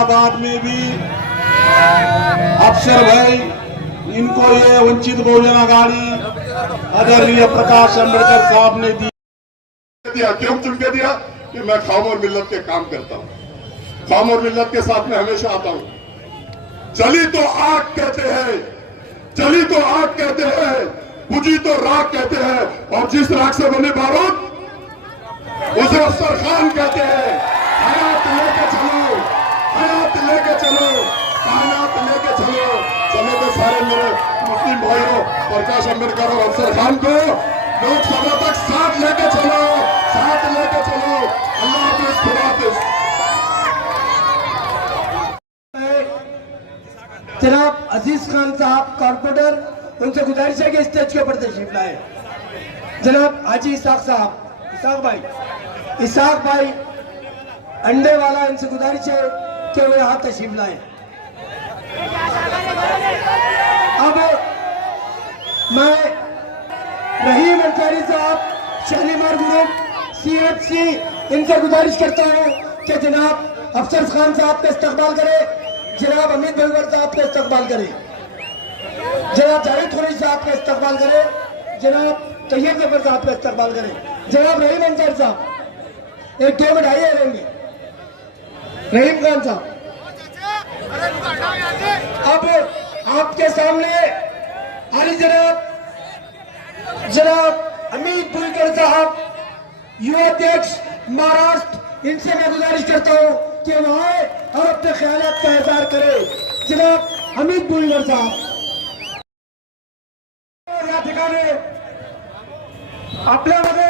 औरंगाबाद में भी अफसर भाई इनको ये वंचित बहुजन आघाड़ी आदरणीय प्रकाश अंबेडकर साहब ने दिया। क्यों चुन के दिया कि मैं कौम और मिल्लत के काम करता हूं, कौम और मिल्लत के साथ में हमेशा आता हूं। जली तो आग कहते हैं, जली तो आग कहते हैं, बुझी तो राख कहते हैं, और जिस राख से बने बारूद उसे अफसर खान कहते हैं। हयात लेके चलो, हयात लेके चलो, कायनात लेके चलो। चलो तो सारे मेरे मुस्लिम भाइयों प्रकाश अंबेडकर और अफसर खान को लोकसभा तक साथ लेके चलो, साथ लेके चलो। अल्लाह हाफिज, खुदा हाफिज। जनाब अजीज खान साहब कॉर्पोरेटर, उनसे गुजारिश है कि स्टेज के ऊपर तशरीफ लाए। जनाब हाजी इसाक साहब, इसाक भाई अंडे वाला, इनसे गुजारिश है कि वो यहाँ तशरीफ लाए। अब मैं रहीम अंसारी साहब शालीमार ग्रुप CFC, इनसे गुजारिश करता हूँ कि जनाब अफसर खान साहब का इस्तकबाल करे, जनाब अमित भगवर साहब का इस्तकबाल करे, जनाब जावेद खुरेशी साहब का इस्तकबाल करे, जनाब तैयब जफर साहब का इस्तकबाल करे, जनाब रहीम अंसारी साहब एक 2 मिनट आइए रहेंगे। रहीम खान साहब, अब आपके सामने अली जनाब अमित भगवर साहब युवा अध्यक्ष महाराष्ट्र, इनसे मैं गुजारिश करता हूँ कि वह आए और अपने ख्यालात का इजहार करे। जनाब अमित भगवर साहब या ठिकाणी आपल्यामध्ये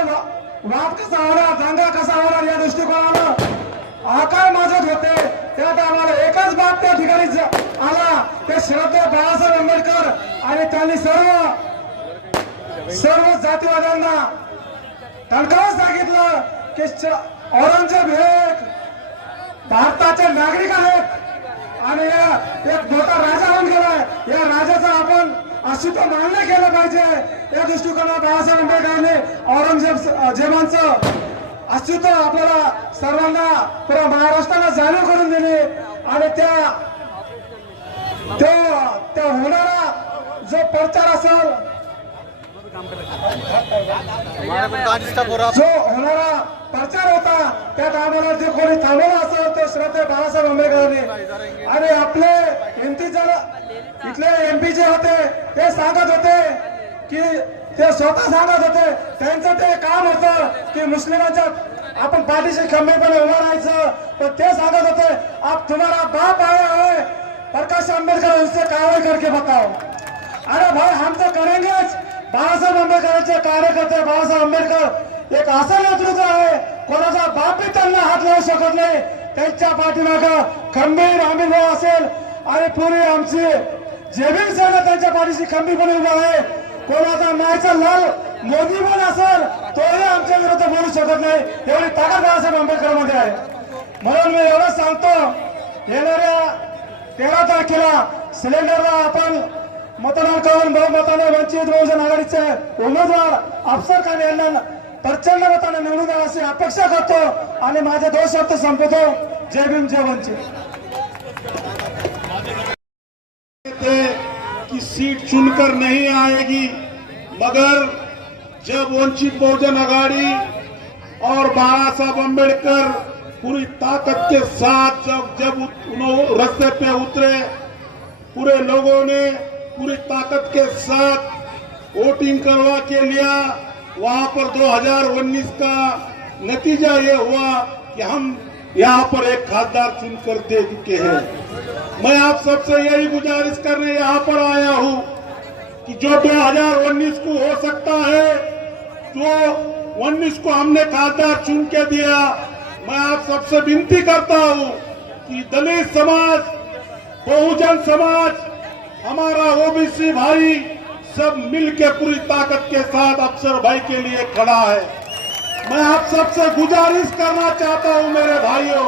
वाद कसा होणार, दांगा कसा होणार या दृष्टिकोनानं आकार माजत होते। त्यात आम्हाला एकच बाब त्या ठिकाणी आला, ते श्रद्धेय बाळासाहेब आंबेडकर, आणि त्यांनी सर्व जातीवाद्यांना टणकावून सांगितलं की औरंगजेब हे भारताचे नागरिक आहेत आणि एक मोठा राजा होऊन गेलाय, या राजाचा आपण अस्तित्व मान्य केलं पाहिजे। या दृष्टिकोनात बाळासाहेब आंबेडकरांनी औरंगजेबांचं अस्तित्व आपल्याला सर्वांना पुऱ्या महाराष्ट्राला जाणीव करून दिली, आणि त्या होणारा जो प्रचार असेल, जो होणारा प्रचार होता, त्यात आम्हाला जे कोणी थांबवलं असेल तो श्रद्धेय बाळासाहेब आंबेडकरांनी, आणि आपले इथले MP जे होते ते सांगत होते की ते स्वतः सांगत होते, त्यांचं ते काम होतं की मुस्लिमांच्या आपण पाठीशी खंबीरपणे उभं राहायचं, पण ते सांगत होते आप तुम्हारा बाप आया है प्रकाश आंबेडकर, उससे कार्रवाई करके बताओ। अरे भाई हम तो करेंगेच। बाळासाहेब आंबेडकरांचे कार्यकर्ते, बाळासाहेब आंबेडकर एक असं नेतृत्व आहे, कोणाचा बापही त्यांना हात लावू शकत नाही। त्यांच्या पाठीमागं खंबीर आमिरभाऊ असेल आणि पुरी आमची जेबीन सेना त्यांच्या पाठीशी खंबीरपणे उभा आहे। कोणाचा मायचा लाल मोदी पण असेल तोही आमच्या विरोधात बोलू शकत नाही, एवढी ताकद बाळासाहेब आंबेडकरांमध्ये आहे। म्हणून मी एवढं सांगतो, येणाऱ्या 13 तारखेला सिलेंडरला आपण मतदान करून बहुमताने वंचित बहुजन आघाडीचे उमेदवार अफसर खान यांना प्रचंड मताने निवडून द्या अशी अपेक्षा करतो, आणि माझे 2 शब्द संपवतो। जय भीम, जय वंचित। कि सीट चुनकर नहीं आएगी, मगर जब वंचित बहुजन आघाड़ी और बाला साहब अम्बेडकर पूरी ताकत के साथ जब रास्ते पे उतरे, पूरे लोगों ने पूरी ताकत के साथ वोटिंग करवा के लिया, वहां पर 2019 का नतीजा ये हुआ कि हम यहाँ पर एक खासदार चुनकर दे चुके हैं। मैं आप सबसे यही गुजारिश करने यहाँ पर आया हूँ कि जो 2019 को हो सकता है, जो 19 को हमने खासदार चुन के दिया, मैं आप सबसे विनती करता हूँ कि दलित समाज, बहुजन समाज, हमारा OBC भाई सब मिलकर पूरी ताकत के साथ अफसर भाई के लिए खड़ा है। मैं आप सबसे गुजारिश करना चाहता हूं मेरे भाइयों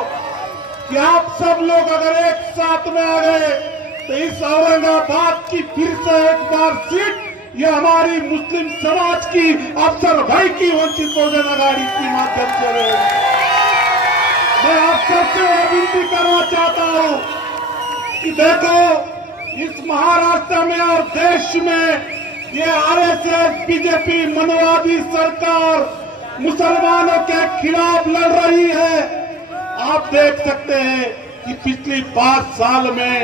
कि आप सब लोग अगर एक साथ में आ गए तो इस औरंगाबाद की फिर से एक बार सीट ये हमारी मुस्लिम समाज की, अफसर भाई की, वंचित बहुजन आघाड़ी के माध्यम से रहेगी। मैं आप सबसे यह विनती करना चाहता हूं कि देखो, इस महाराष्ट्र में और देश में ये आरएसएस, बीजेपी, मनवादी सरकार मुसलमानों के खिलाफ लड़ रही है। आप देख सकते हैं कि पिछली 5 साल में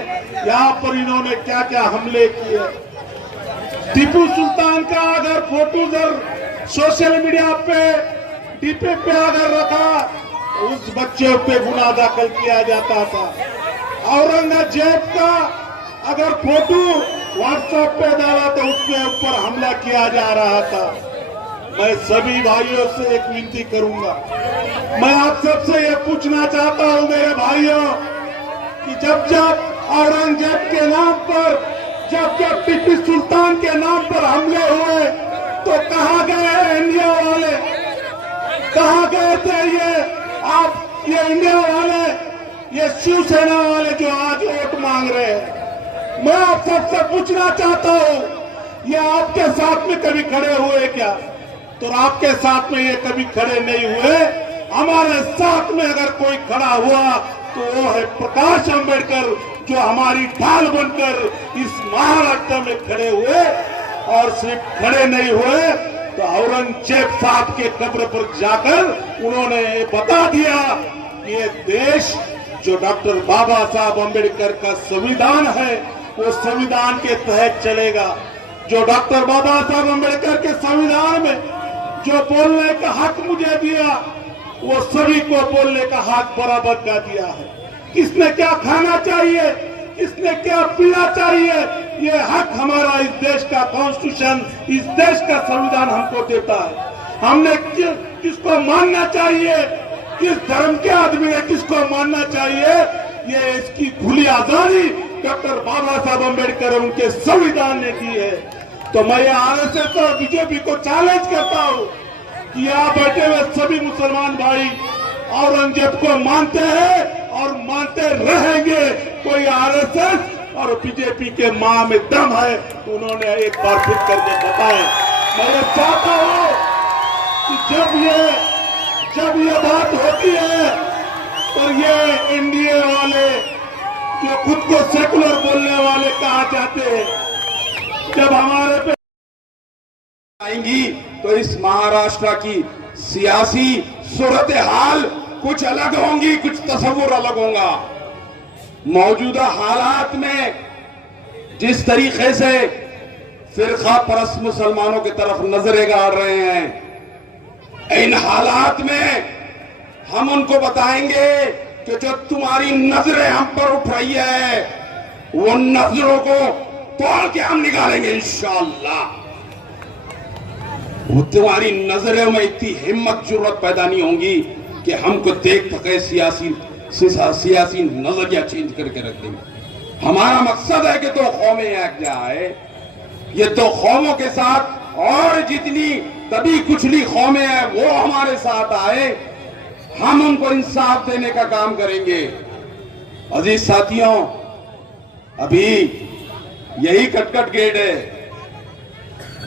यहाँ पर इन्होंने क्या क्या हमले किए। टीपू सुल्तान का अगर फोटो सोशल मीडिया पे डीपी पे अगर रखा, उस बच्चे पे गुनाह दाखिल किया जाता था। औरंगजेब का अगर फोटो व्हाट्सएप पे डाला तो उसके ऊपर हमला किया जा रहा था। मैं सभी भाइयों से एक विनती करूंगा, मैं आप सबसे ये पूछना चाहता हूं मेरे भाइयों, कि जब औरंगजेब के नाम पर, जब टीपू सुल्तान के नाम पर हमले हुए, तो कहां गए इंडिया वाले? कहां गए थे ये इंडिया वाले, ये शिवसेना वाले जो आज वोट मांग रहे हैं? मैं आप सबसे पूछना चाहता हूं, ये आपके साथ में कभी खड़े हुए क्या? तो आपके साथ में ये कभी खड़े नहीं हुए। हमारे साथ में अगर कोई खड़ा हुआ तो वो है प्रकाश अंबेडकर, जो हमारी ढाल बनकर इस महाराष्ट्र में खड़े हुए। और सिर्फ खड़े नहीं हुए तो औरंगजेब साहब के कब्र पर जाकर उन्होंने बता दिया कि ये देश जो डॉक्टर बाबा साहब अंबेडकर का संविधान है, वो संविधान के तहत चलेगा। जो डॉक्टर बाबा साहब अंबेडकर के संविधान में जो बोलने का हक मुझे दिया, वो सभी को बोलने का हक बराबर का दिया है। किसने क्या खाना चाहिए, किसने क्या पीना चाहिए, ये हक हमारा इस देश का कॉन्स्टिट्यूशन, इस देश का संविधान हमको देता है। हमने किसको मानना चाहिए, किस धर्म के आदमी ने किसको मानना चाहिए, ये इसकी खुली आजादी डॉक्टर बाबा साहब अंबेडकर उनके संविधान ने दी है। तो मैं आरएसएस और बीजेपी को चैलेंज करता हूं कि यहाँ बैठे हुए सभी मुसलमान भाई औरंगजेब को मानते हैं और मानते रहेंगे। कोई आरएसएस और बीजेपी के मां में दम है तो उन्होंने एक बार फिर करके बताए। मैं ये चाहता हूं कि जब ये बात होती है तो ये एनडीए वाले जो खुद को सेकुलर बोलने वाले कहा जाते हैं, जब हमारे पे आएंगी तो इस महाराष्ट्र की सियासी सूरत हाल कुछ अलग होंगी, कुछ तस्वुर अलग होगा। मौजूदा हालात में जिस तरीके से फिरका परस्त मुसलमानों की तरफ नजरें गाड़ रहे हैं, इन हालात में हम उनको बताएंगे कि जो तुम्हारी नजरें हम पर उठ रही है, वो नजरों को तोड़ के हम निकालेंगे इंशाअल्लाह। वो तुम्हारी नजरों में इतनी हिम्मत जरूरत पैदा नहीं होगी कि हमको देख सके सियासी नजरिया चेंज करके रख देंगे। हमारा मकसद है कि 2 कौमें एक जाए, ये 2 कौमों के साथ और जितनी दबी कुचली कौमें हैं वो हमारे साथ आए, हम उनको इंसाफ देने का काम करेंगे। अजीज साथियों, अभी यही कटकट गेट है,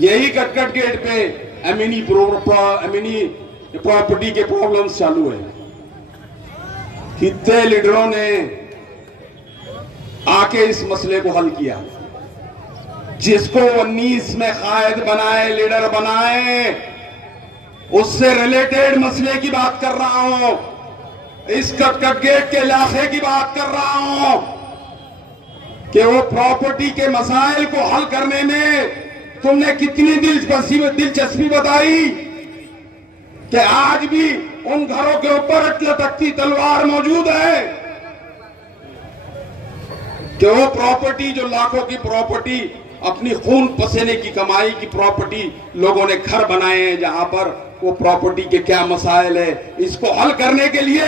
यही कटकट गेट पे एमिनी प्रॉपर्टी के प्रॉब्लम्स चालू है। कितने लीडरों ने आके इस मसले को हल किया। जिसको 19 में कायद बनाए, लीडर बनाए, उससे रिलेटेड मसले की बात कर रहा हूं। इस कटकट गेट के इलाके की बात कर रहा हूं कि वो प्रॉपर्टी के मसाइल को हल करने में तुमने कितनी दिलचस्पी बताई कि आज भी उन घरों के ऊपर लटकती तलवार मौजूद है कि वो प्रॉपर्टी, जो लाखों की प्रॉपर्टी, अपनी खून पसीने की कमाई की प्रॉपर्टी लोगों ने घर बनाए हैं, जहां पर वो प्रॉपर्टी के क्या मसाइल है, इसको हल करने के लिए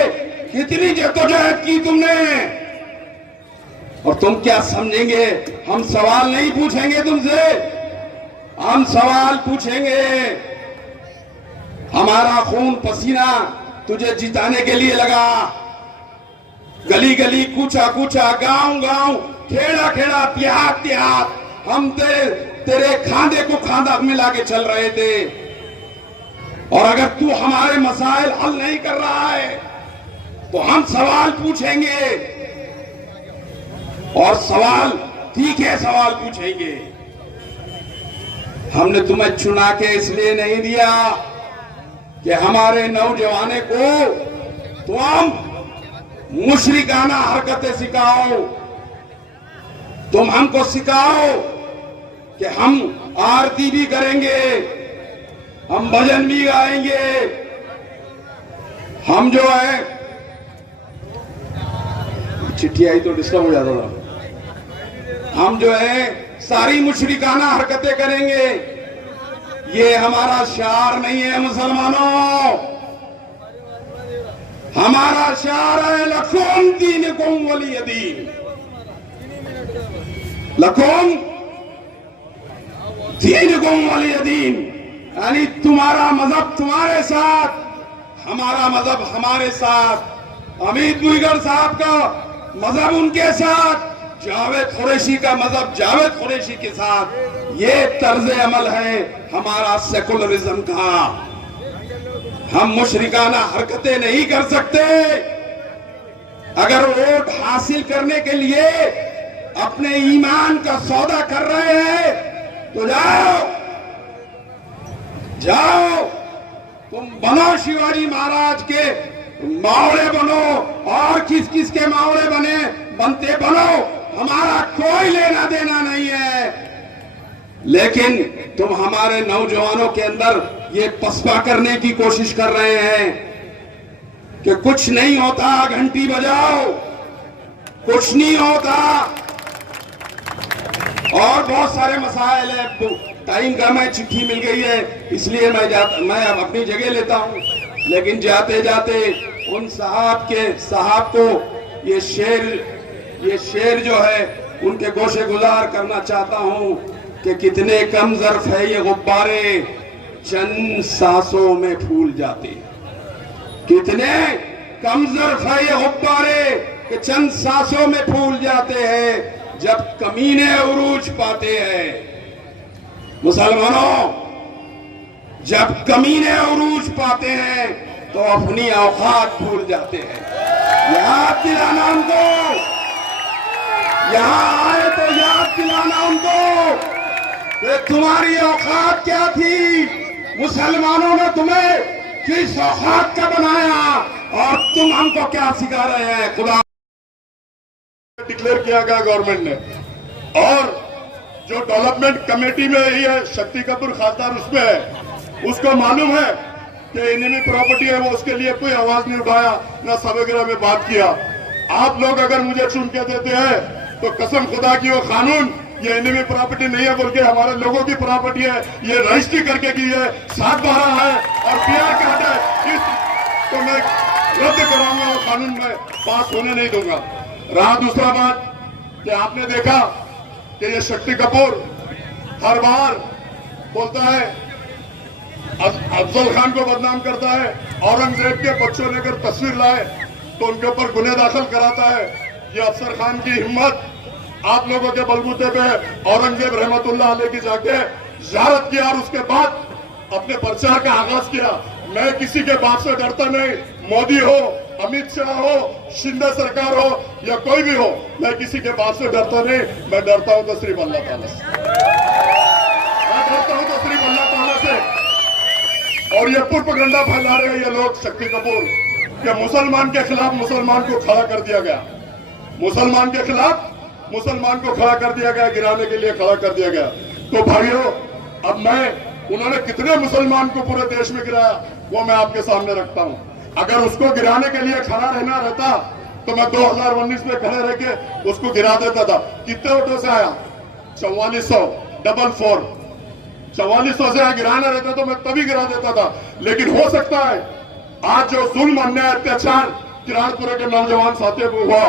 कितनी जद्दोजहद की तुमने। और तुम क्या समझेंगे, हम सवाल नहीं पूछेंगे तुमसे, हम सवाल पूछेंगे हमारा खून पसीना तुझे जिताने के लिए लगा, गली गली, कूचा कूचा, गांव गांव, खेड़ा खेड़ा, देहात देहात, हम तेरे खांधे को खांधा मिला के चल रहे थे। और अगर तू हमारे मसाइल हल नहीं कर रहा है तो हम सवाल पूछेंगे और सवाल तीखे सवाल पूछेंगे। हमने तुम्हें चुना के इसलिए नहीं दिया कि हमारे नौजवानों को तुम मुशरिकाना हरकतें सिखाओ, तुम हमको सिखाओ कि हम आरती भी करेंगे, हम भजन भी गाएंगे, हम जो है चिट्ठी आई तो डिस्टर्ब हो जाता था, हम जो है सारी मुशरिकाना हरकतें करेंगे। ये हमारा शार नहीं है मुसलमानों, हमारा शार है लकुम दीनुकुम वलिय दीन, लकुम दीनुकुम वलिय दीन, यानी तुम्हारा मजहब तुम्हारे साथ, हमारा मजहब हमारे साथ। अमित मुइगर साहब का मजहब उनके साथ, जावेद कुरैशी का मजहब जावेद कुरैशी के साथ। ये तर्ज अमल है हमारा सेकुलरिज्म का। हम मुशरिकाना हरकतें नहीं कर सकते। अगर वोट हासिल करने के लिए अपने ईमान का सौदा कर रहे हैं तो जाओ जाओ, तुम बनो शिवाजी महाराज के मावड़े बनो और किस किस के मावड़े बनते बनो, हमारा कोई लेना देना नहीं है। लेकिन तुम हमारे नौजवानों के अंदर ये पसपा करने की कोशिश कर रहे हैं कि कुछ नहीं होता, घंटी बजाओ, कुछ नहीं होता। और बहुत सारे मसाइल है, टाइम कम है, चिट्ठी मिल गई है इसलिए मैं अब अपनी जगह लेता हूं। लेकिन जाते जाते उन साहब को ये शेर जो है उनके गोशे गुजार करना चाहता हूं कि कितने कम ज़र्फ़ है ये गुब्बारे, चंद सांसों में फूल जाते। कितने कम ज़र्फ़ है ये गुब्बारे कि चंद सांसों में फूल जाते हैं जब कमीने उरूज पाते हैं। मुसलमानों, जब कमीने उरूज पाते हैं तो अपनी औकात भूल जाते हैं। याद दिलाना उनको, यहां आए तो याद दिलाना उनको कि तुम्हारी औकात क्या थी, मुसलमानों ने तुम्हें किस औकात का बनाया और तुम हमको क्या सिखा रहे हैं। खुदा डिक्लेयर किया गया गवर्नमेंट ने, और जो डेवलपमेंट कमेटी में ही है शक्ति कपूर खासदार उसमें है, उसको मालूम है कि एनिमी प्रॉपर्टी है, वो उसके लिए कोई आवाज नहीं उठाया, ना सभागृह में बात किया। आप लोग अगर मुझे चुन के देते हैं तो कसम खुदा की वो कानून ये एनिमी प्रॉपर्टी नहीं है बोल के हमारे लोगों की प्रॉपर्टी है, ये रजिस्ट्री करके की है, 7/12 है और PR कार्ड है, तो मैं रद्द कराऊंगा और कानून में पास होने नहीं दूंगा। रहा दूसरा बात कि आपने देखा कि ये शक्ति कपूर हर बार बोलता है, अफजल खान को बदनाम करता है, औरंगजेब के बच्चों ने अगर तस्वीर लाए तो उनके ऊपर गुने दाखिल कराता है। ये अफसर खान की हिम्मत आप लोगों के बलबूते पे औरंगजेब रहमतुल्लाह अलैह की जाके ज़ियारत किया और उसके बाद अपने प्रचार का आगाज किया। मैं किसी के बात से डरता नहीं, मोदी हो, अमित शाह हो, शिंदे सरकार हो या कोई भी हो, मैं किसी के बात से डरता नहीं। मैं डरता हूं तो सिर्फ अल्लाह ताला से, मैं डरता हूं तो सिर्फ अल्लाह ताला से। और ये प्रोपेगेंडा फैला रहे हैं ये लोग शक्ति कपूर कि मुसलमान के खिलाफ मुसलमान को खड़ा कर दिया गया, मुसलमान के खिलाफ मुसलमान को खड़ा कर दिया गया, गिराने के लिए खड़ा कर दिया गया। तो भाइयों, अब उन्होंने कितने मुसलमान को पूरे देश में गिराया वो मैं आपके सामने रखता हूं। अगर उसको गिराने के लिए खड़ा रहना रहता तो मैं 2019 में खड़े रह के उसको गिरा देता था। कितने वोटों से आया? 4400, 4400 से गिराना रहता तो मैं तभी गिरा देता था। लेकिन हो सकता है आज जो जुल्म अन्याय अत्याचार किरानपुरे के नौजवान साथियों को हुआ,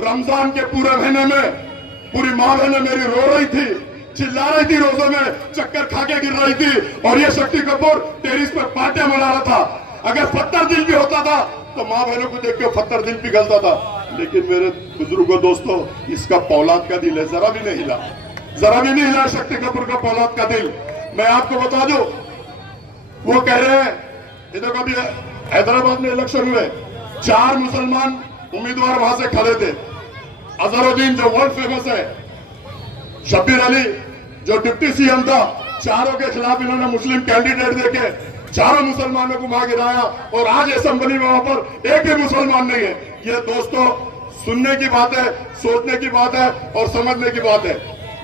रमजान के पूरे महीने में पूरी माँ बहनें मेरी रो रही थी, चिल्ला रही थी, रोजों में चक्कर खा के गिर रही थी और ये शक्ति कपूर टेरिस पे पार्टियां मना रहा था। अगर पत्थर दिल भी होता था तो माँ बहनों को देख के पत्थर दिल पिघलता था। लेकिन मेरे बुजुर्गों दोस्तों, इसका पौलाद का दिल है, जरा भी नहीं हिला, जरा भी नहीं हिला शक्ति कपूर का पौलाद का दिल। मैं आपको बता दूं, वो कह रहे हैं, ये तो कभी हैदराबाद में इलेक्शन हुए, 4 मुसलमान उम्मीदवार वहां से खड़े थे। अजहरुद्दीन जो वर्ल्ड फेमस है, शब्बीर अली जो डिप्टी सीएम था, चारों के खिलाफ इन्होंने मुस्लिम कैंडिडेट देके चारों मुसलमानों को वहां गिराया और आज असेंबली में वहां पर एक भी मुसलमान नहीं है। ये दोस्तों सुनने की बात है, सोचने की बात है और समझने की बात है।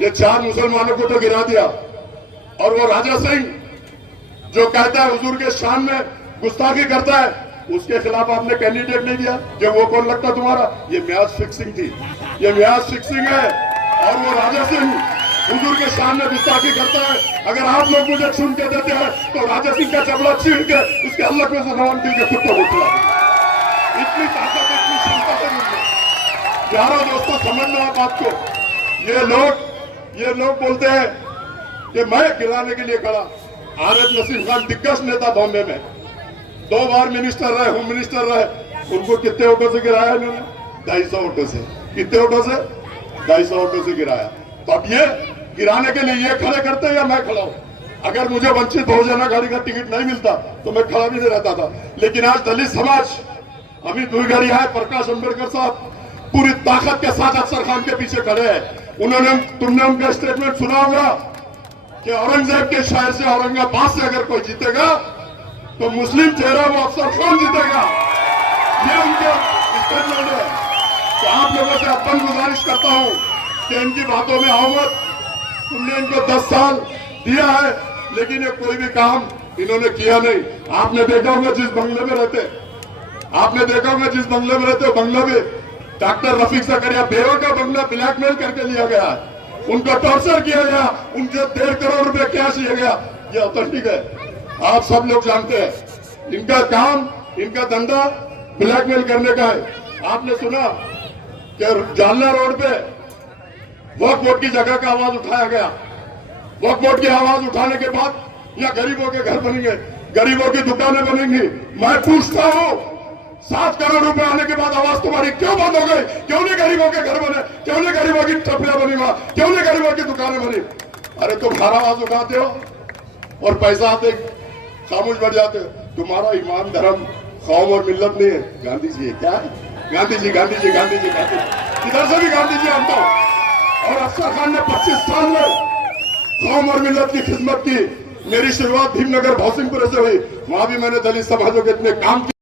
ये 4 मुसलमानों को तो गिरा दिया और वो राजा सिंह जो कहता है हुजूर के शान में गुस्ताखी करता है, उसके खिलाफ आपने कैंडिडेट नहीं दिया कि वो कौन लगता तुम्हारा? ये म्याज फिक्सिंग थी, ये म्याज फिक्सिंग है। और वो राजा सिंह हुजूर के शान में गुस्ताखी करता है। अगर आप लोग मुझे चुन के देते हैं तो राजा सिंह का चबला छीन के उसके अल्लाह में से रवान के कुत्तों को खिला। इतनी ताकत, इतनी क्षमता से मिलती। प्यारा दोस्तों समझ लो आप बात को। ये लोग बोलते हैं कि मैं गिराने के लिए खड़ा। आरिफ नसीम खान दिग्गज नेता बॉम्बे में 2 बार मिनिस्टर रहे, होम मिनिस्टर रहे, उनको कितने वोटों से गिराया इन्होंने? 250 वोटों से। कितने वोटों से? 250 वोटों से गिराया। तो अब ये गिराने के लिए ये खड़े करते हैं या मैं खड़ा हूं? अगर मुझे वंचित बहुजन आघाड़ी का टिकट नहीं मिलता तो मैं खड़ा भी नहीं रहता था। लेकिन आज दलित समाज, अमित दुईगढ़िया है, प्रकाश अंबेडकर साहब पूरी ताकत के साथ अफसर खान के पीछे खड़े हैं। तुमने उनका स्टेटमेंट सुना होगा कि औरंगजेब के शहर से, औरंगाबाद से अगर कोई जीतेगा तो मुस्लिम चेहरा वो अफसर खान जीतेगा। ये उनके स्टेटमेंट है। तो आप लोगों से अपन गुजारिश करता हूं कि इनकी बातों में आओ मत। तुमने इनको 10 साल दिया है लेकिन ये कोई भी काम इन्होंने किया नहीं। आपने देखा होगा जिस बंगले में रहते, हो बंगला में डॉक्टर रफीक सकरिया बेवा का बंगला ब्लैकमेल करके लिया गया है, उनको टॉर्चर किया गया, उनसे 1.5 करोड़ रुपए कैश लिया गया। ये ऑथेंटिक है, आप सब लोग जानते हैं। इनका काम, इनका धंधा ब्लैकमेल करने का है। आपने सुना कि जालना रोड पे वक्फ बोर्ड की जगह का आवाज उठाया गया। वक्फ बोर्ड की आवाज उठाने के बाद यहाँ गरीबों के घर बनेंगे, गरीबों की दुकानें बनेंगी। मैं पूछता हूँ 7 करोड़ रुपए आने के बाद आवाज तुम्हारी क्यों बंद हो गई? क्यों नहीं गरीबों के घर बने? क्यों नहीं गरीबों की टपरियां बनी वहां? क्यों नहीं गरीबों की दुकानें बनी? अरे तुम हर आवाज उठाते हो और पैसा आते खामोश बढ़ जाते हो। तुम्हारा ईमान, धर्म, कौम और मिल्लत नहीं है। गांधी जी है क्या है? गांधी जी इधर से भी गांधी जी आता हूं। और अफसर खान ने 25 साल में कौम और मिल्लत की खिदमत की। मेरी शुरुआत भीमनगर भौसिंगपुर से हुई, वहां भी मैंने दलित समाजों के इतने काम किए।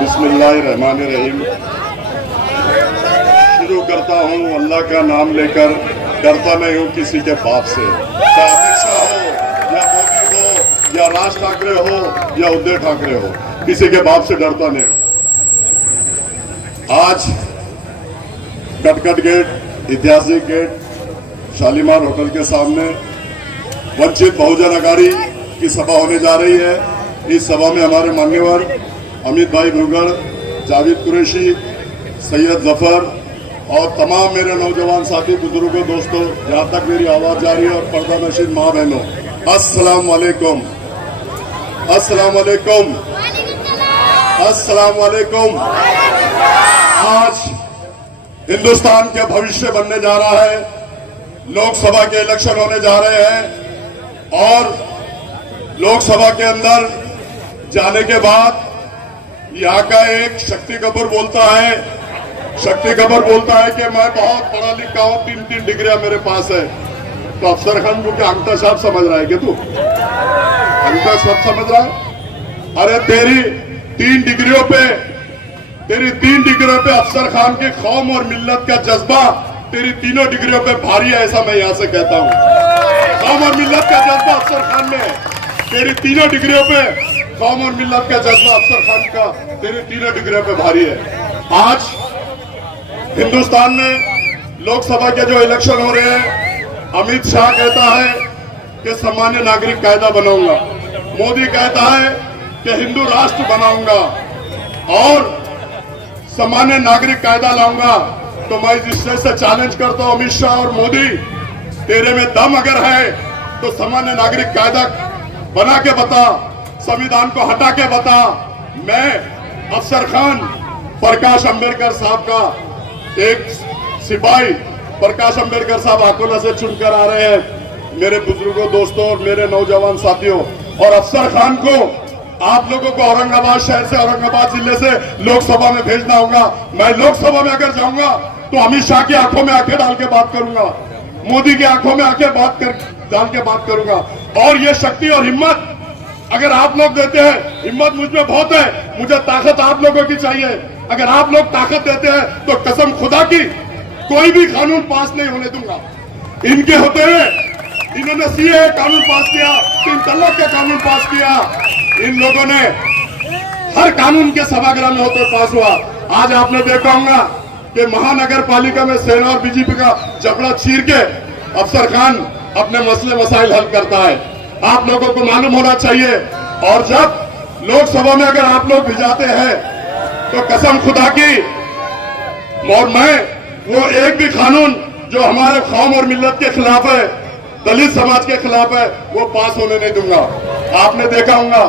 बिस्मिल्लाहिर्रहमानिर्रहीम। शुरू करता हूं अल्लाह का नाम लेकर। डरता नहीं हूं किसी के बाप से, चाहे अमित शाह हो या मोदी हो या राज ठाकरे हो या उद्धव ठाकरे हो, किसी के बाप से डरता नहीं हूं। आज कटकट गेट, ऐतिहासिक गेट, शालीमार होटल के सामने वंचित बहुजन आघाड़ी की सभा होने जा रही है। इस सभा में हमारे मान्यवर अमित भाई भुगड़, जावेद कुरैशी, सैयद जफर और तमाम मेरे नौजवान साथी, बुजुर्गों, दोस्तों, जहां तक मेरी आवाज जा रही है, और पर्दा नशीन माँ बहनों, अस्सलाम वालेकुम, अस्सलाम वालेकुम, अस्सलाम वालेकुम। आज हिंदुस्तान के भविष्य बनने जा रहा है, लोकसभा के इलेक्शन होने जा रहे हैं और लोकसभा के अंदर जाने के बाद यहाँ का एक शक्ति कपूर बोलता है कि मैं बहुत पढ़ा लिखा हूँ, 3 डिग्रियां मेरे पास है। तो अफसर खान को क्या अंगठा साहब समझ रहा है क्या तू? अंगठा साहब समझ रहा है? अरे तेरी 3 डिग्रियों पे अफसर खान के कौम और मिल्लत का जज्बा तेरी 3 डिग्रियों पे भारी है, ऐसा मैं यहां से कहता हूं। कौम और मिल्लत का जज्बा अफसर खान में है, तेरी 3 डिग्रियों पे कौम और मिल्लत का जज्बा अफसर खान का तेरी 3 डिग्रियों पे भारी है। आज हिंदुस्तान में लोकसभा के जो इलेक्शन हो रहे हैं, अमित शाह कहता है कि सामान्य नागरिक कायदा बनाऊंगा, मोदी कहता है कि हिंदू राष्ट्र बनाऊंगा और सामान्य नागरिक कायदा लाऊंगा। तो मैं इस स्टेज से चैलेंज करता हूं, अमित शाह और मोदी, तेरे में दम अगर है तो सामान्य नागरिक कायदा बना के बता, संविधान को हटा के बता। मैं अफसर खान, प्रकाश अंबेडकर साहब का एक सिपाही, प्रकाश अंबेडकर साहब अकोला से चुनकर आ रहे हैं। मेरे बुजुर्गों, दोस्तों और मेरे नौजवान साथियों, और अफसर खान को आप लोगों को औरंगाबाद शहर से, औरंगाबाद जिले से लोकसभा में भेजना होगा। मैं लोकसभा में अगर जाऊंगा तो अमित शाह की आंखों में आंखें डाल के बात करूंगा, मोदी की आंखों में आंखें डाल के बात करूंगा। और ये शक्ति और हिम्मत अगर आप लोग देते हैं, हिम्मत मुझ में बहुत है, मुझे ताकत आप लोगों की चाहिए। अगर आप लोग ताकत देते हैं तो कसम खुदा की कोई भी कानून पास नहीं होने दूंगा। इनके होते हुए इन्होंने सीए कानून पास किया, 3 तलाक का कानून पास किया, इन लोगों ने हर कानून के सभागृह में होते पास हुआ। आज आपने देखा होगा कि महानगर पालिका में सेना और बीजेपी का जबड़ा चीर के अफसर खान अपने मसले मसाइल हल करता है। आप लोगों को मालूम होना चाहिए। और जब लोकसभा में अगर आप लोग भिजाते हैं तो कसम खुदा की, और मैं वो एक भी कानून जो हमारे कौम और मिल्लत के खिलाफ है, दलित समाज के खिलाफ है, वो पास होने नहीं दूंगा। आपने देखा होगा